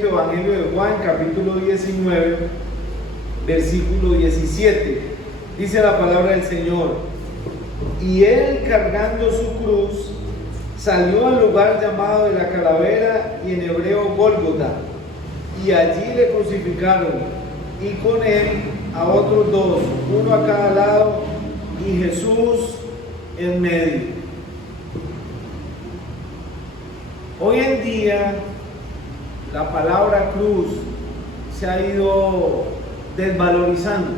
momento Evangelio de Juan, capítulo 19, versículo 17. Dice la palabra del Señor: y él, cargando su cruz, salió al lugar llamado de la Calavera, y en hebreo Gólgota, y allí le crucificaron, y con él a otros dos, uno a cada lado, y Jesús en medio. Hoy en día la palabra cruz se ha ido desvalorizando.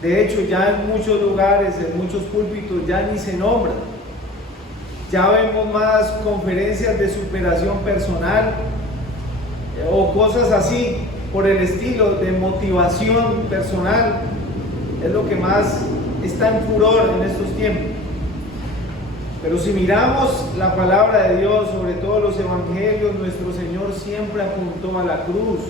De hecho, ya en muchos lugares, en muchos púlpitos, ya ni se nombra. Ya vemos más conferencias de superación personal o cosas así por el estilo, de motivación personal. Es lo que más está en furor en estos tiempos. Pero si miramos la palabra de Dios, sobre todo los evangelios, nuestro Señor siempre apuntó a la cruz.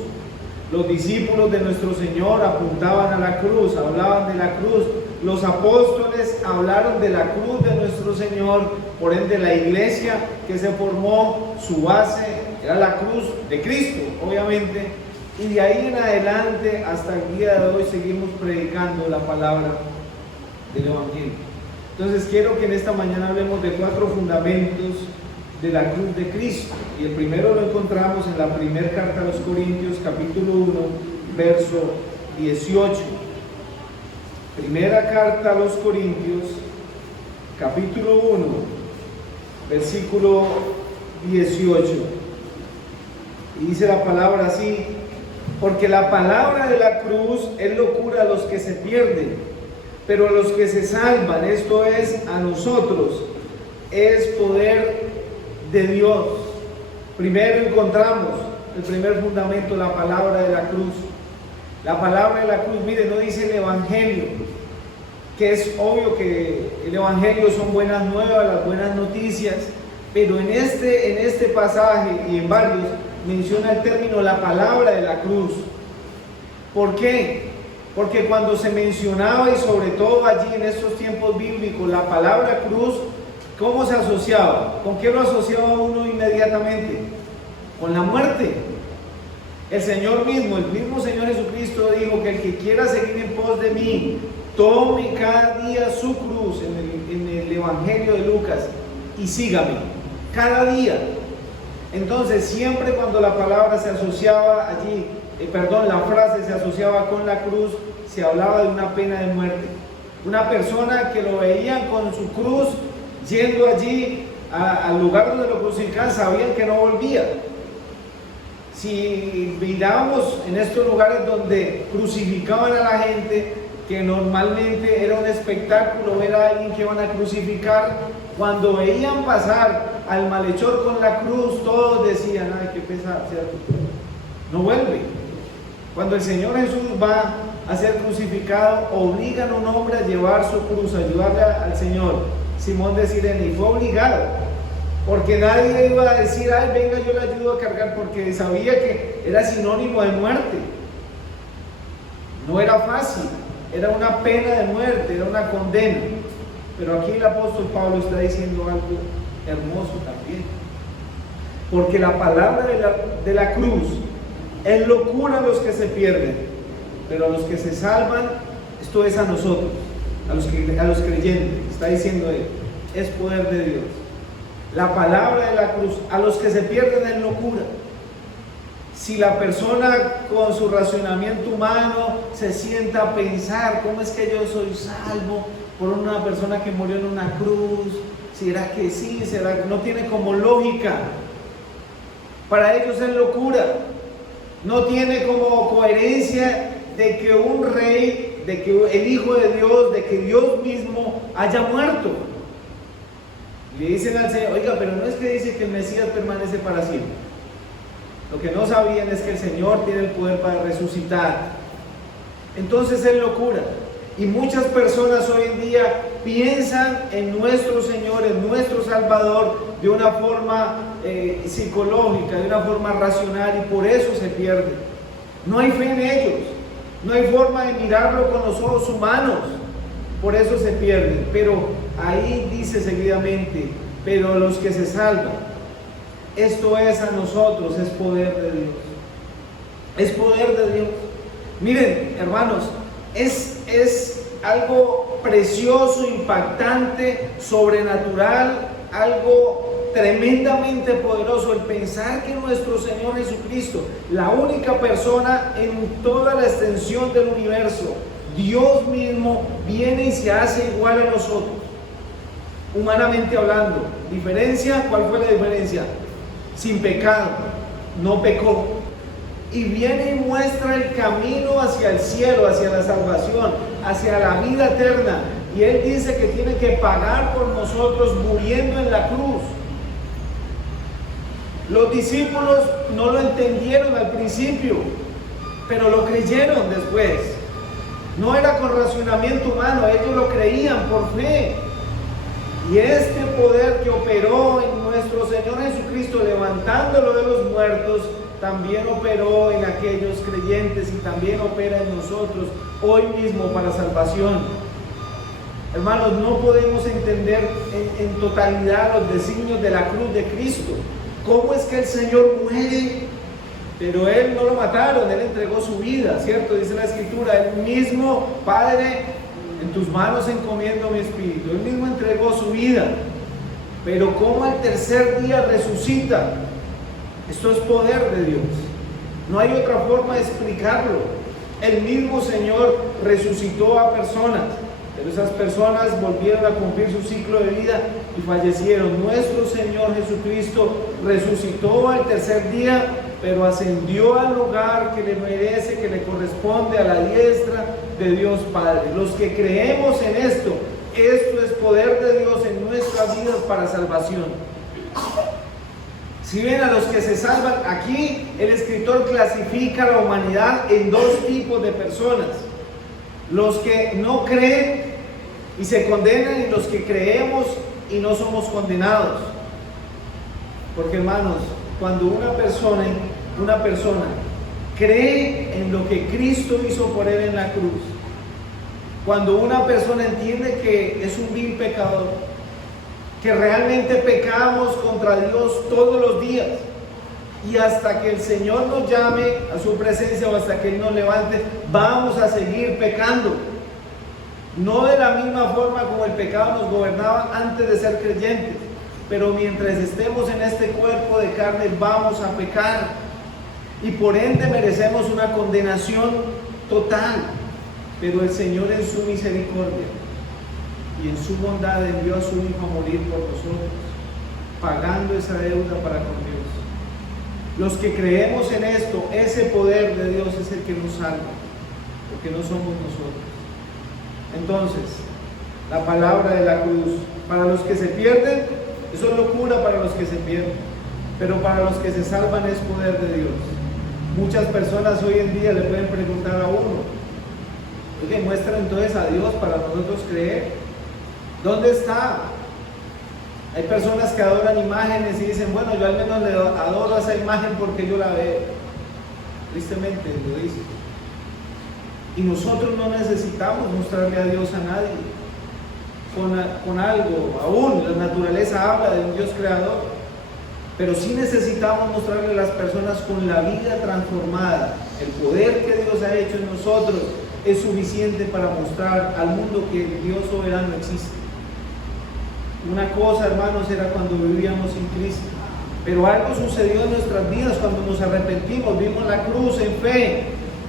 Los discípulos de nuestro Señor apuntaban a la cruz, hablaban de la cruz. Los apóstoles hablaron de la cruz de nuestro Señor. Por ende, la iglesia que se formó, su base era la cruz de Cristo, obviamente. Y de ahí en adelante, hasta el día de hoy, seguimos predicando la palabra del evangelio. Entonces quiero que en esta mañana hablemos de 4 fundamentos de la cruz de Cristo. Y el primero lo encontramos en la primera carta a los Corintios, capítulo 1, verso 18. Primera carta a los Corintios, capítulo 1, versículo 18. Y dice la palabra así: porque la palabra de la cruz es locura a los que se pierden, pero a los que se salvan, esto es, a nosotros, es poder de Dios. Primero encontramos el primer fundamento, la palabra de la cruz. La palabra de la cruz, mire, no dice el evangelio, que es obvio que el evangelio son buenas nuevas, las buenas noticias, pero en este pasaje y en varios menciona el término la palabra de la cruz. ¿Por qué? Porque cuando se mencionaba, y sobre todo allí en estos tiempos bíblicos, la palabra cruz, ¿cómo se asociaba? ¿Con qué lo asociaba uno inmediatamente? Con la muerte. El Señor mismo, el mismo Señor Jesucristo dijo que el que quiera seguir en pos de mí, tome cada día su cruz, en el Evangelio de Lucas, y sígame, cada día. Entonces siempre cuando la palabra se asociaba allí, la frase se asociaba con la cruz, se hablaba de una pena de muerte. Una persona que lo veían con su cruz, yendo allí al lugar donde lo crucificaban, sabían que no volvía. Si mirábamos en estos lugares donde crucificaban a la gente, que normalmente era un espectáculo ver a alguien que iban a crucificar, cuando veían pasar al malhechor con la cruz, todos decían: ay, qué pesar, ¿cierto? No vuelve. Cuando el Señor Jesús va a ser crucificado, obligan a un hombre a llevar su cruz, a ayudarle al Señor. Simón de Cirene, y fue obligado, porque nadie iba a decir: ay, venga, yo le ayudo a cargar, porque sabía que era sinónimo de muerte. No era fácil, era una pena de muerte, era una condena. Pero aquí el apóstol Pablo está diciendo algo hermoso también, porque la palabra de la cruz es locura a los que se pierden, pero a los que se salvan, esto es a nosotros, a los creyentes, está diciendo él, es poder de Dios. La palabra de la cruz, a los que se pierden, es locura. Si la persona con su racionamiento humano se sienta a pensar: ¿cómo es que yo soy salvo por una persona que murió en una cruz? ¿Será que sí? ¿Será que no? Tiene como lógica. Para ellos es locura. No tiene como coherencia de que un rey, de que el Hijo de Dios, de que Dios mismo haya muerto. Le dicen al Señor: oiga, pero no es que dice que el Mesías permanece para siempre. Lo que no sabían es que el Señor tiene el poder para resucitar. Entonces es locura. Y muchas personas hoy en día piensan en nuestro Señor, en nuestro Salvador, de una forma psicológica, de una forma racional, y por eso se pierde. No hay fe en ellos, no hay forma de mirarlo con los ojos humanos, por eso se pierden. Pero ahí dice seguidamente: pero los que se salvan, esto es a nosotros, es poder de Dios. Es poder de Dios. Miren, hermanos, es algo precioso, impactante, sobrenatural, algo tremendamente poderoso el pensar que nuestro Señor Jesucristo, la única persona en toda la extensión del universo, Dios mismo, viene y se hace igual a nosotros, humanamente hablando. ¿Diferencia? ¿Cuál fue la diferencia? Sin pecado, no pecó. Y viene y muestra el camino hacia el cielo, hacia la salvación, hacia la vida eterna. Y Él dice que tiene que pagar por nosotros muriendo en la cruz. Los discípulos no lo entendieron al principio, pero lo creyeron después. No era con razonamiento humano, ellos lo creían por fe. Y este poder que operó en nuestro Señor Jesucristo, levantándolo de los muertos, también operó en aquellos creyentes y también opera en nosotros hoy mismo para salvación. Hermanos, no podemos entender en totalidad los designios de la cruz de Cristo. ¿Cómo es que el Señor muere? Pero Él no lo mataron, Él entregó su vida, ¿cierto? Dice la Escritura, Él mismo, Padre, en tus manos encomiendo mi espíritu. Él mismo entregó su vida. Pero ¿cómo al tercer día resucita? Esto es poder de Dios. No hay otra forma de explicarlo. El mismo Señor resucitó a personas, pero esas personas volvieron a cumplir su ciclo de vida y fallecieron. Nuestro Señor Jesucristo resucitó al tercer día, pero ascendió al lugar que le merece, que le corresponde, a la diestra de Dios Padre. Los que creemos en esto es poder de Dios en nuestras vidas para salvación. Si ven a los que se salvan, aquí el escritor clasifica a la humanidad en dos tipos de personas: los que no creen y se condenan, y los que creemos y no somos condenados. Porque, hermanos, cuando una persona cree en lo que Cristo hizo por él en la cruz, cuando una persona entiende que es un vil pecador, que realmente pecamos contra Dios todos los días, y hasta que el Señor nos llame a su presencia o hasta que Él nos levante, vamos a seguir pecando. No de la misma forma como el pecado nos gobernaba antes de ser creyentes, pero mientras estemos en este cuerpo de carne vamos a pecar, y por ende merecemos una condenación total. Pero el Señor, en su misericordia y en su bondad, envió a su Hijo a morir por nosotros, pagando esa deuda para con Dios. Los que creemos en esto, ese poder de Dios es el que nos salva, porque no somos nosotros. Entonces, la palabra de la cruz, para los que se pierden, eso es locura para los que se pierden, pero para los que se salvan es poder de Dios. Muchas personas hoy en día le pueden preguntar a uno: oye, muestra entonces a Dios para nosotros creer. ¿Dónde está? Hay personas que adoran imágenes y dicen: bueno, yo al menos le adoro a esa imagen porque yo la veo. Tristemente lo dicen. Y nosotros no necesitamos mostrarle a Dios a nadie con algo. Aún la naturaleza habla de un Dios creador, pero sí necesitamos mostrarle a las personas con la vida transformada. El poder que Dios ha hecho en nosotros es suficiente para mostrar al mundo que el Dios soberano existe. Una cosa, hermanos, era cuando vivíamos sin Cristo, pero algo sucedió en nuestras vidas cuando nos arrepentimos, vimos la cruz en fe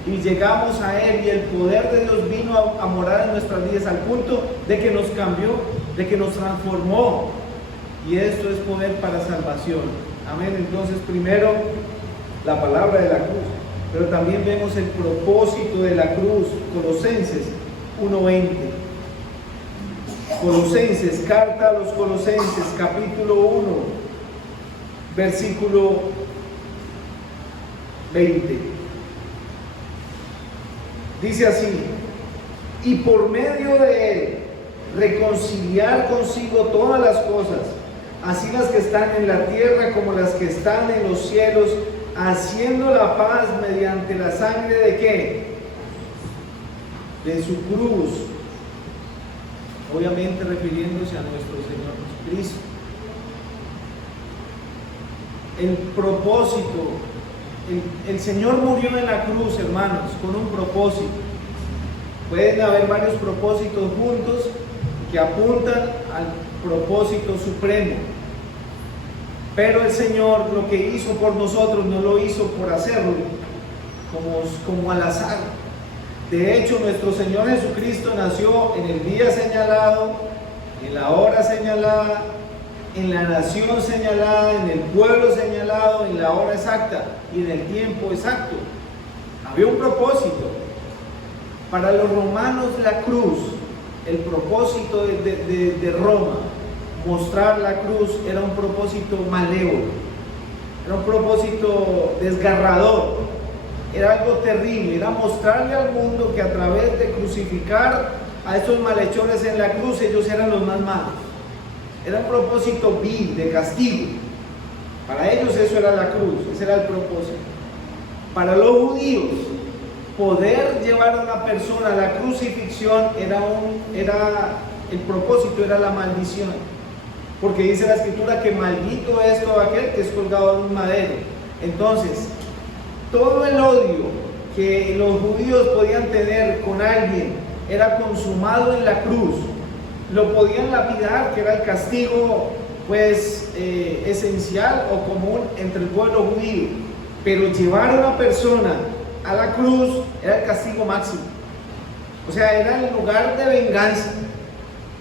y llegamos a Él, y el poder de Dios vino a morar en nuestras vidas al punto de que nos cambió, de que nos transformó, y esto es poder para salvación. Amén. Entonces, primero la palabra de la cruz, pero también vemos el propósito de la cruz. Colosenses 1:20. Colosenses, carta a los Colosenses, capítulo 1, versículo 20. Dice así: y por medio de Él reconciliar consigo todas las cosas, así las que están en la tierra como las que están en los cielos, haciendo la paz mediante la sangre de ¿qué? De su cruz. Obviamente refiriéndose a nuestro Señor Jesucristo. el propósito. El Señor murió en la cruz, hermanos, con un propósito. Pueden haber varios propósitos juntos que apuntan al propósito supremo. Pero el Señor lo que hizo por nosotros no lo hizo por hacerlo como al azar. De hecho, nuestro Señor Jesucristo nació en el día señalado, en la hora señalada, en la nación señalada, en el pueblo señalado, en la hora exacta y en el tiempo exacto. Había un propósito. Para los romanos la cruz, el propósito de Roma, mostrar la cruz, era un propósito malévolo, era un propósito desgarrador, era algo terrible, era mostrarle al mundo que a través de crucificar a esos malhechores en la cruz, ellos eran los más malos. Era un propósito vil, de castigo. Para ellos eso era la cruz, ese era el propósito. Para los judíos, poder llevar a una persona a la crucifixión el propósito era la maldición. Porque dice la Escritura que maldito es todo aquel que es colgado en un madero. Entonces, todo el odio que los judíos podían tener con alguien era consumado en la cruz. Lo podían lapidar, que era el castigo esencial o común entre el pueblo judío, pero llevar a una persona a la cruz era el castigo máximo. O sea, era el lugar de venganza.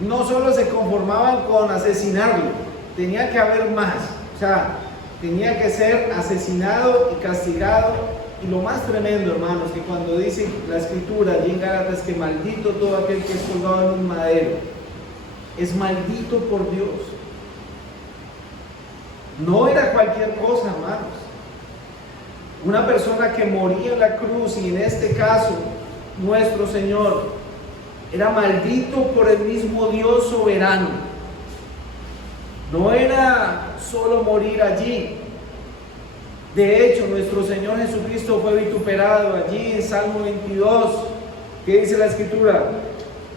No solo se conformaban con asesinarlo, tenía que haber más. O sea, tenía que ser asesinado y castigado. Y lo más tremendo, hermanos, que cuando dice la Escritura allí en Gálatas que maldito todo aquel que es colgado en un madero, es maldito por Dios. No era cualquier cosa, hermanos. Una persona que moría en la cruz, y en este caso nuestro Señor, era maldito por el mismo Dios soberano. No era solo morir allí. De hecho, nuestro Señor Jesucristo fue vituperado allí en Salmo 22. ¿Qué dice la Escritura?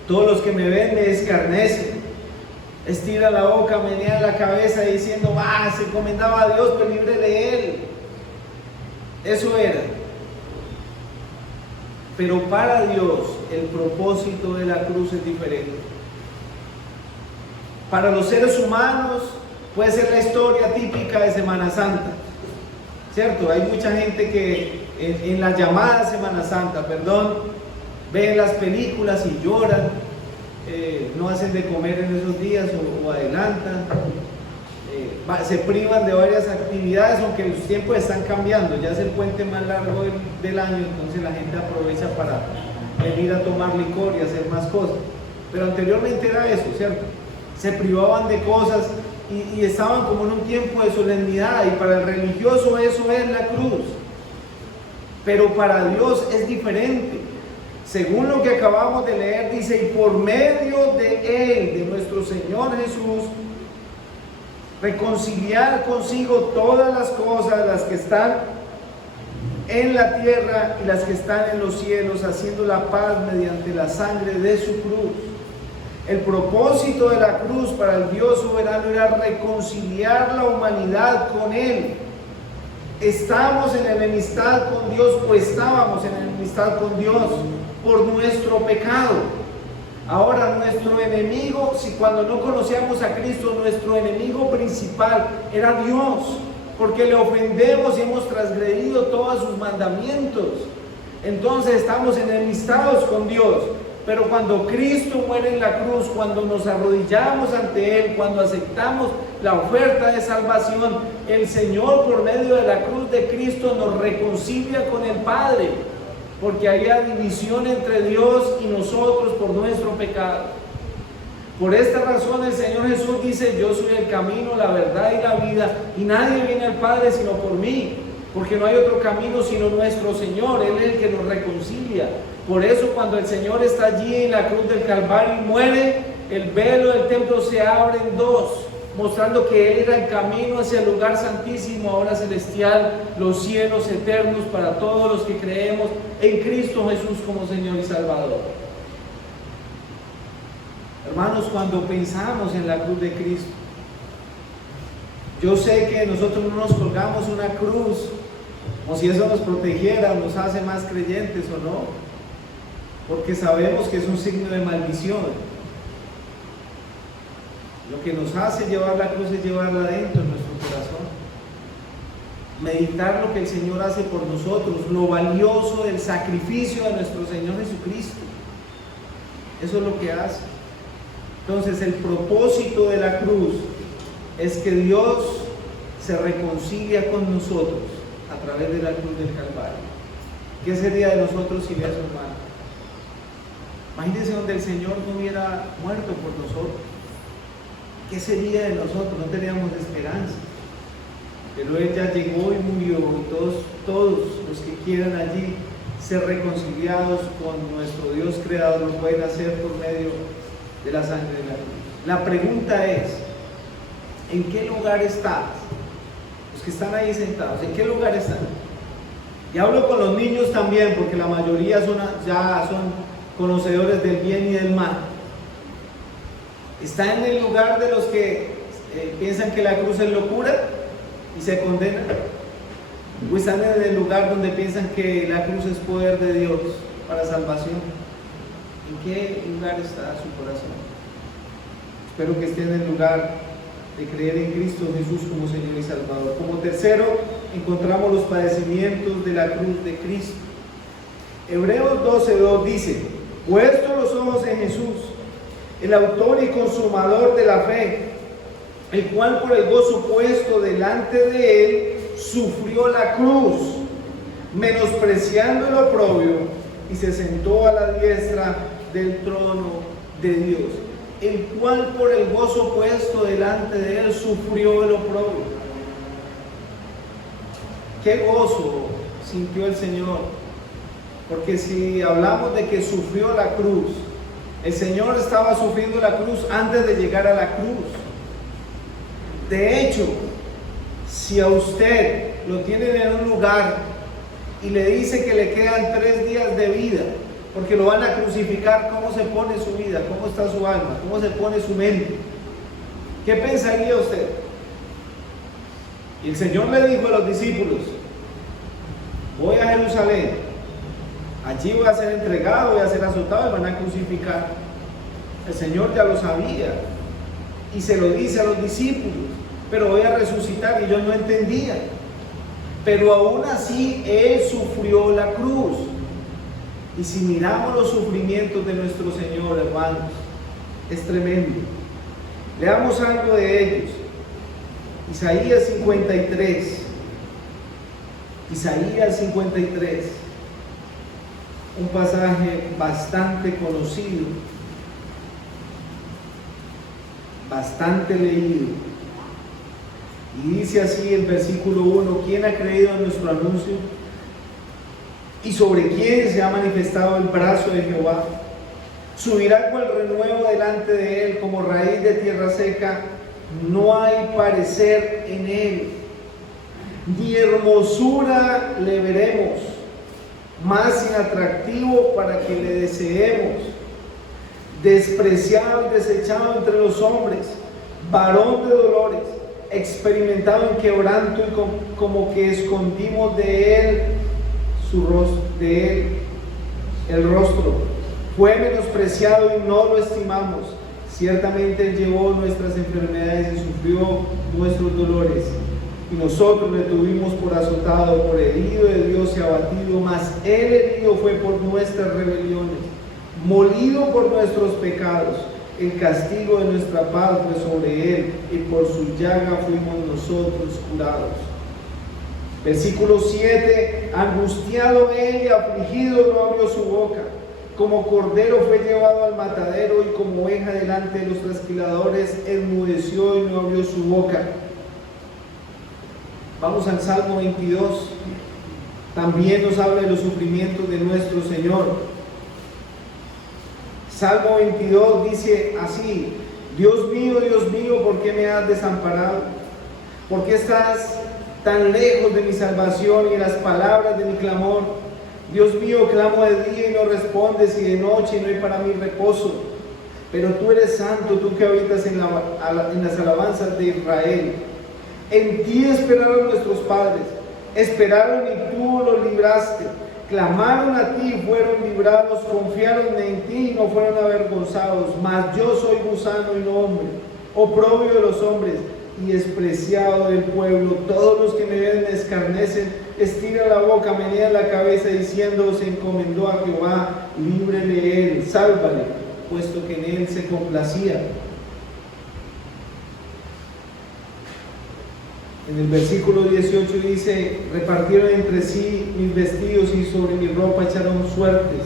Todos los que me ven me escarnecen, estira la boca, menea la cabeza diciendo, se encomendaba a Dios, pero libre de él. Eso era. Pero para Dios el propósito de la cruz es diferente. Para los seres humanos puede ser la historia típica de Semana Santa, ¿cierto? Hay mucha gente que en la llamada Semana Santa, ven las películas y lloran, no hacen de comer en esos días o adelantan, se privan de varias actividades, aunque los tiempos están cambiando, ya es el puente más largo del año, entonces la gente aprovecha para venir a tomar licor y hacer más cosas. Pero anteriormente era eso, ¿cierto? Se privaban de cosas y estaban como en un tiempo de solemnidad, y para el religioso eso es la cruz. Pero para Dios es diferente. Según lo que acabamos de leer, dice, y por medio de Él, de nuestro Señor Jesús, reconciliar consigo todas las cosas, las que están en la tierra y las que están en los cielos, haciendo la paz mediante la sangre de su cruz. El propósito de la cruz para el Dios soberano era reconciliar la humanidad con Él. Estamos en enemistad con Dios, o estábamos en enemistad con Dios por nuestro pecado. Ahora nuestro enemigo, si cuando no conocíamos a Cristo, nuestro enemigo principal era Dios, porque le ofendemos y hemos transgredido todos sus mandamientos. Entonces estamos enemistados con Dios. Pero cuando Cristo muere en la cruz, cuando nos arrodillamos ante Él, cuando aceptamos la oferta de salvación, el Señor, por medio de la cruz de Cristo, nos reconcilia con el Padre, porque había división entre Dios y nosotros por nuestro pecado. Por esta razón el Señor Jesús dice, yo soy el camino, la verdad y la vida, y nadie viene al Padre sino por mí, porque no hay otro camino sino nuestro Señor. Él es el que nos reconcilia. Por eso cuando el Señor está allí en la cruz del Calvario y muere, el velo del templo se abre en dos, mostrando que Él era el camino hacia el lugar santísimo, ahora celestial, los cielos eternos para todos los que creemos en Cristo Jesús como Señor y Salvador. Hermanos, cuando pensamos en la cruz de Cristo, Yo sé que nosotros no nos colgamos una cruz como si eso nos protegiera o nos hace más creyentes o no, porque sabemos que es un signo de maldición. Lo que nos hace llevar la cruz es llevarla dentro de nuestro corazón. Meditar lo que el Señor hace por nosotros, lo valioso del sacrificio de nuestro Señor Jesucristo. Eso es lo que hace. Entonces, el propósito de la cruz es que Dios se reconcilia con nosotros a través de la cruz del Calvario. ¿Qué sería de nosotros sin eso, hermano? Imagínense donde el Señor no hubiera muerto por nosotros. ¿Qué sería de nosotros? No teníamos esperanza. Pero Él ya llegó y murió, y todos los que quieran allí ser reconciliados con nuestro Dios creador lo pueden hacer por medio de la sangre de la cruz. La pregunta es, ¿en qué lugar estás? Los que están ahí sentados, ¿en qué lugar están? Y hablo con los niños también, porque la mayoría ya son conocedores del bien y del mal. ¿Está en el lugar de los que piensan que la cruz es locura y se condenan? ¿O están en el lugar donde piensan que la cruz es poder de Dios para salvación? ¿En qué lugar está su corazón? Espero que esté en el lugar de creer en Cristo Jesús como Señor y Salvador. Como tercero, encontramos los padecimientos de la cruz de Cristo. Hebreos 12:2 dice: puesto los ojos en Jesús, el autor y consumador de la fe, el cual por el gozo puesto delante de él sufrió la cruz, menospreciando el oprobio, y se sentó a la diestra del trono de Dios. El cual por el gozo puesto delante de él sufrió el oprobio. ¿Qué gozo sintió el Señor? Porque si hablamos de que sufrió la cruz, el Señor estaba sufriendo la cruz antes de llegar a la cruz. De hecho, si a usted lo tienen en un lugar y le dice que le quedan 3 días de vida, porque lo van a crucificar, ¿cómo se pone su vida? ¿Cómo está su alma? ¿Cómo se pone su mente? ¿Qué pensaría usted? Y el Señor le dijo a los discípulos: voy a Jerusalén, allí voy a ser entregado, voy a ser azotado y van a crucificar. El Señor ya lo sabía y se lo dice a los discípulos: pero voy a resucitar. Y ellos no entendían, pero aún así Él sufrió la cruz. Y si miramos los sufrimientos de nuestro Señor, hermanos, es tremendo. Leamos algo de ellos. Isaías 53. Isaías 53. Un pasaje bastante conocido, bastante leído. Y dice así el versículo 1: ¿quién ha creído en nuestro anuncio? ¿Y sobre quién se ha manifestado el brazo de Jehová? Subirá cual renuevo delante de él, como raíz de tierra seca. No hay parecer en él, ni hermosura le veremos, más inatractivo para que le deseemos. Despreciado y desechado entre los hombres, varón de dolores, experimentado en quebranto, y como que escondimos de él su rostro, de él el rostro. Fue menospreciado y no lo estimamos. Ciertamente Él llevó nuestras enfermedades y sufrió nuestros dolores. Y nosotros le tuvimos por azotado, por herido de Dios y abatido. Mas Él herido fue por nuestras rebeliones, molido por nuestros pecados. El castigo de nuestra paz fue sobre Él, y por su llaga fuimos nosotros curados. Versículo 7: angustiado él y afligido no abrió su boca. Como cordero fue llevado al matadero, y como oveja delante de los trasquiladores enmudeció y no abrió su boca. Vamos al Salmo 22. También nos habla de los sufrimientos de nuestro Señor. Salmo 22 dice así: Dios mío, ¿por qué me has desamparado? ¿Por qué estás tan lejos de mi salvación y de las palabras de mi clamor? Dios mío, clamo de día y no respondes, y de noche y no hay para mí reposo. Pero tú eres santo, tú que habitas en las alabanzas de Israel. En ti esperaron nuestros padres, esperaron y tú los libraste. Clamaron a ti y fueron librados, confiaron en ti y no fueron avergonzados. Mas yo soy gusano y no hombre, oprobio de los hombres y despreciado del pueblo. Todos los que me ven me escarnecen, estiran la boca, menean la cabeza, diciendo: se encomendó a Jehová, líbrele él, sálvale, puesto que en él se complacía. En el versículo 18 dice: repartieron entre sí mis vestidos y sobre mi ropa echaron suertes.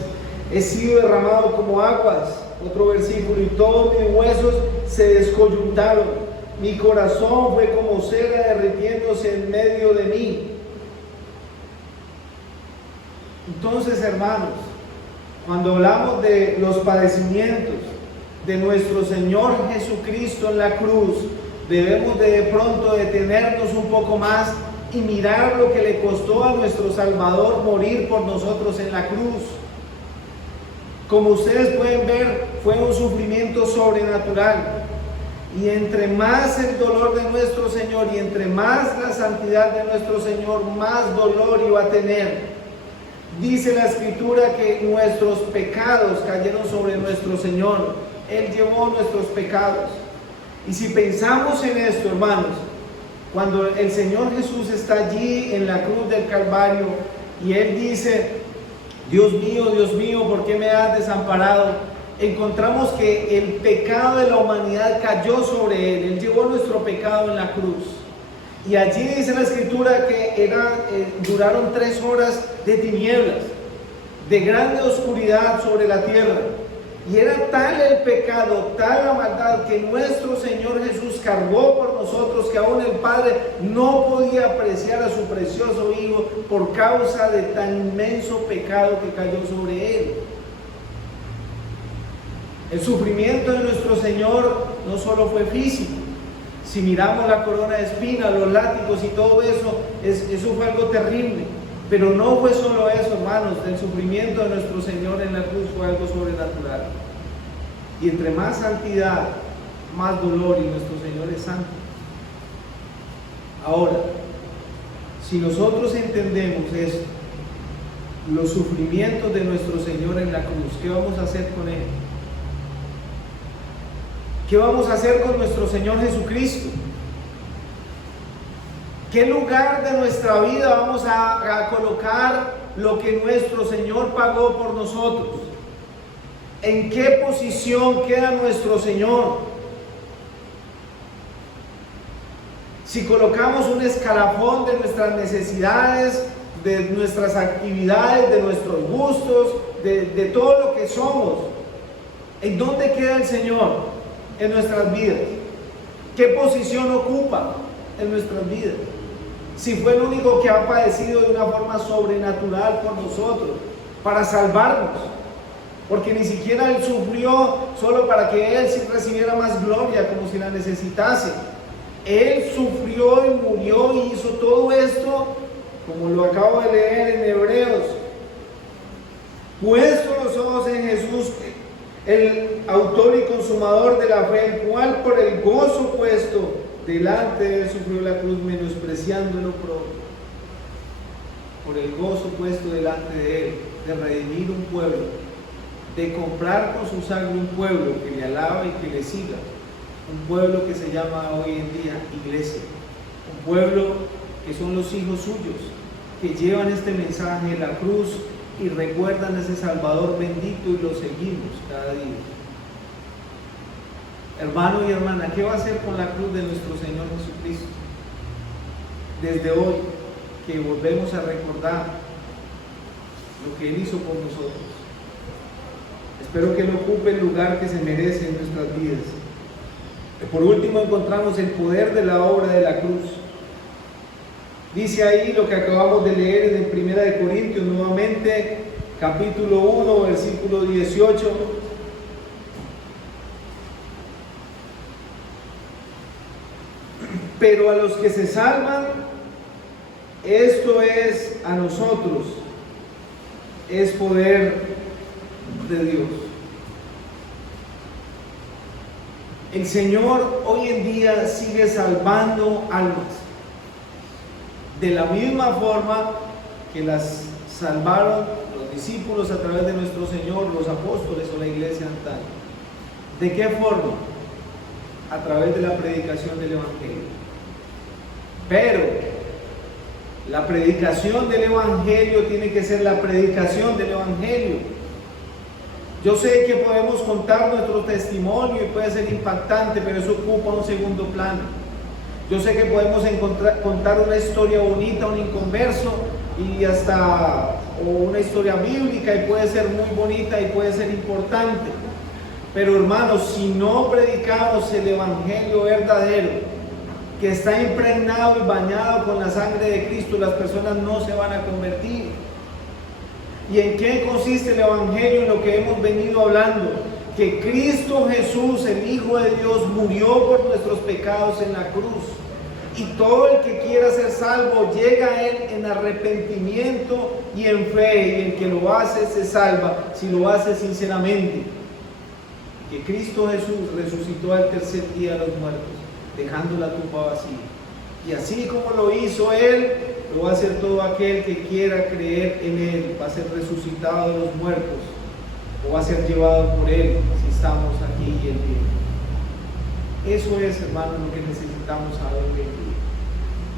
He sido derramado como aguas. Otro versículo: y todos mis huesos se descoyuntaron. Mi corazón fue como cera derritiéndose en medio de mí. Entonces, hermanos, cuando hablamos de los padecimientos de nuestro Señor Jesucristo en la cruz, debemos de pronto detenernos un poco más y mirar lo que le costó a nuestro Salvador morir por nosotros en la cruz. Como ustedes pueden ver, fue un sufrimiento sobrenatural. Y entre más el dolor de nuestro Señor y entre más la santidad de nuestro Señor, más dolor iba a tener. Dice la Escritura que nuestros pecados cayeron sobre nuestro Señor. Él llevó nuestros pecados. Y si pensamos en esto, hermanos, cuando el Señor Jesús está allí en la cruz del Calvario y Él dice: Dios mío, ¿por qué me has desamparado? Encontramos que el pecado de la humanidad cayó sobre Él. Él llevó nuestro pecado en la cruz. Y allí dice la Escritura que duraron 3 horas de tinieblas, de grande oscuridad sobre la tierra. Y era tal el pecado, tal la maldad, que nuestro Señor Jesús cargó por nosotros, que aún el Padre no podía apreciar a su precioso Hijo por causa de tan inmenso pecado que cayó sobre Él. El sufrimiento de nuestro Señor no solo fue físico. Si miramos la corona de espinas, los látigos y todo eso, eso fue algo terrible. Pero no fue solo eso, hermanos. El sufrimiento de nuestro Señor en la cruz fue algo sobrenatural. Y entre más santidad, más dolor, y nuestro Señor es santo. Ahora, si nosotros entendemos esto, los sufrimientos de nuestro Señor en la cruz, ¿qué vamos a hacer con Él? ¿Qué vamos a hacer con nuestro Señor Jesucristo? ¿Qué lugar de nuestra vida vamos a colocar lo que nuestro Señor pagó por nosotros? ¿En qué posición queda nuestro Señor? Si colocamos un escalafón de nuestras necesidades, de nuestras actividades, de nuestros gustos, de todo lo que somos, ¿en dónde queda el Señor en nuestras vidas? ¿Qué posición ocupa en nuestras vidas? Si fue el único que ha padecido de una forma sobrenatural por nosotros, para salvarnos, porque ni siquiera Él sufrió solo para que Él recibiera más gloria, como si la necesitase. Él sufrió y murió y hizo todo esto, como lo acabo de leer en Hebreos, puesto los ojos en Jesús, el autor y consumador de la fe, el cual por el gozo puesto delante de Él sufrió la cruz, menospreciando el oprobio. Por el gozo puesto delante de Él, de redimir un pueblo, de comprar con su sangre un pueblo que le alaba y que le siga, un pueblo que se llama hoy en día iglesia, un pueblo que son los hijos suyos, que llevan este mensaje de la cruz y recuerdan a ese Salvador bendito y lo seguimos cada día. Hermano y hermana, ¿qué va a hacer con la cruz de nuestro Señor Jesucristo? Desde hoy, que volvemos a recordar lo que Él hizo por nosotros. Espero que Él ocupe el lugar que se merece en nuestras vidas. Por último, encontramos el poder de la obra de la cruz. Dice ahí lo que acabamos de leer en 1 Corintios, nuevamente, capítulo 1, versículo 18. Pero a los que se salvan, esto es a nosotros, es poder de Dios. El Señor hoy en día sigue salvando almas. de la misma forma que las salvaron los discípulos a través de nuestro Señor, los apóstoles o la iglesia antaña. ¿De qué forma? A través de la predicación del Evangelio. Pero la predicación del Evangelio tiene que ser la predicación del Evangelio. Yo sé que podemos contar nuestro testimonio y puede ser impactante, pero eso ocupa un segundo plano. Yo sé que podemos contar una historia bonita, un inconverso, y hasta o una historia bíblica, y puede ser muy bonita y puede ser importante. Pero hermanos, si no predicamos el Evangelio verdadero, que está impregnado y bañado con la sangre de Cristo, las personas no se van a convertir. ¿Y en qué consiste el Evangelio? En lo que hemos venido hablando, que Cristo Jesús, el Hijo de Dios, murió por nuestros pecados en la cruz, y todo el que quiera ser salvo llega a Él en arrepentimiento y en fe, y el que lo hace se salva si lo hace sinceramente. Que Cristo Jesús resucitó al tercer día de los muertos, dejando la tumba vacía, y así como lo hizo Él, lo va a hacer todo aquel que quiera creer en Él. Va a ser resucitado de los muertos, o va a ser llevado por Él si estamos aquí y en pie. Eso es, hermano, lo que necesitamos saber hoy en día.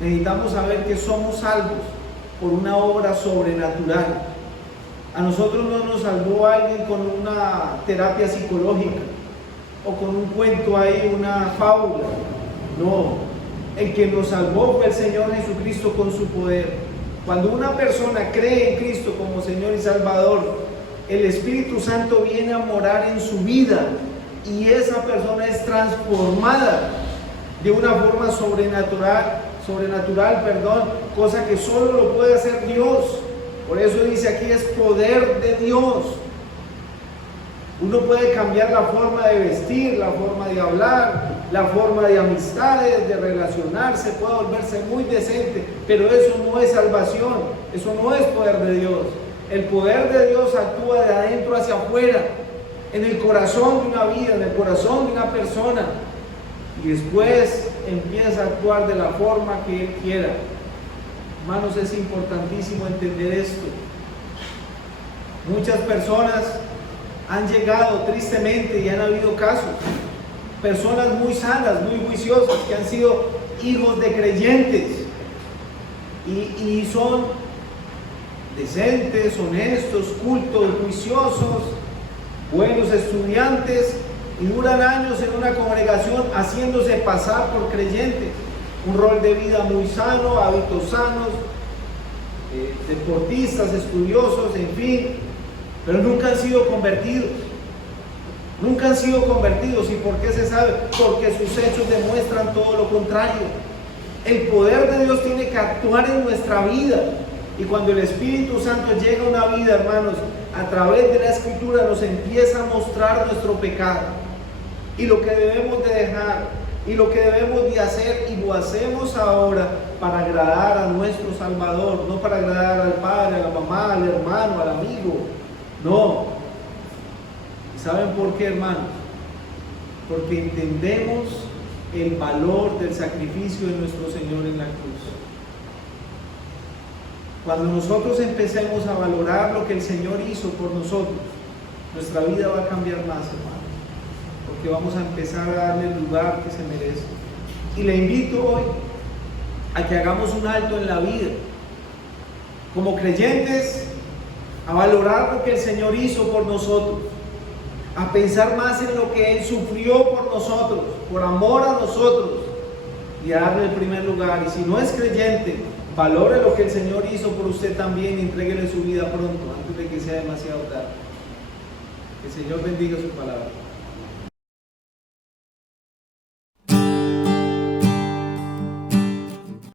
Necesitamos saber que somos salvos por una obra sobrenatural. A nosotros no nos salvó alguien con una terapia psicológica o con un cuento ahí, una fábula. No. El que nos salvó fue el Señor Jesucristo con su poder. Cuando una persona cree en Cristo como Señor y Salvador, el Espíritu Santo viene a morar en su vida, y esa persona es transformada de una forma sobrenatural, cosa que solo lo puede hacer Dios. Por eso dice aquí, es poder de Dios. Uno puede cambiar la forma de vestir, la forma de hablar, la forma de amistades, de relacionarse, puede volverse muy decente, pero eso no es salvación, eso no es poder de Dios. El poder de Dios actúa de adentro hacia afuera, en el corazón de una vida, en el corazón de una persona, y después empieza a actuar de la forma que Él quiera. Hermanos, es importantísimo entender esto. Muchas personas han llegado tristemente, y han habido casos, personas muy sanas, muy juiciosas, que han sido hijos de creyentes y son decentes, honestos, cultos, juiciosos, buenos estudiantes, y duran años en una congregación haciéndose pasar por creyentes, un rol de vida muy sano, hábitos sanos, deportistas, estudiosos, en fin, pero nunca han sido convertidos. Nunca han sido convertidos. ¿Y por qué se sabe? Porque sus hechos demuestran todo lo contrario. El poder de Dios tiene que actuar en nuestra vida, y cuando el Espíritu Santo llega a una vida, hermanos, a través de la Escritura nos empieza a mostrar nuestro pecado y lo que debemos de dejar y lo que debemos de hacer, y lo hacemos ahora para agradar a nuestro Salvador, no para agradar al padre, a la mamá, al hermano, al amigo. No. ¿Y saben por qué, hermanos? Porque entendemos el valor del sacrificio de nuestro Señor en la cruz. Cuando nosotros empecemos a valorar lo que el Señor hizo por nosotros, nuestra vida va a cambiar más, hermanos, porque vamos a empezar a darle el lugar que se merece. Y le invito hoy a que hagamos un alto en la vida, como creyentes, a valorar lo que el Señor hizo por nosotros, a pensar más en lo que Él sufrió por nosotros, por amor a nosotros, y a darle el primer lugar. Y si no es creyente, valore lo que el Señor hizo por usted también, y entréguele su vida pronto, antes de que sea demasiado tarde. Que el Señor bendiga su palabra.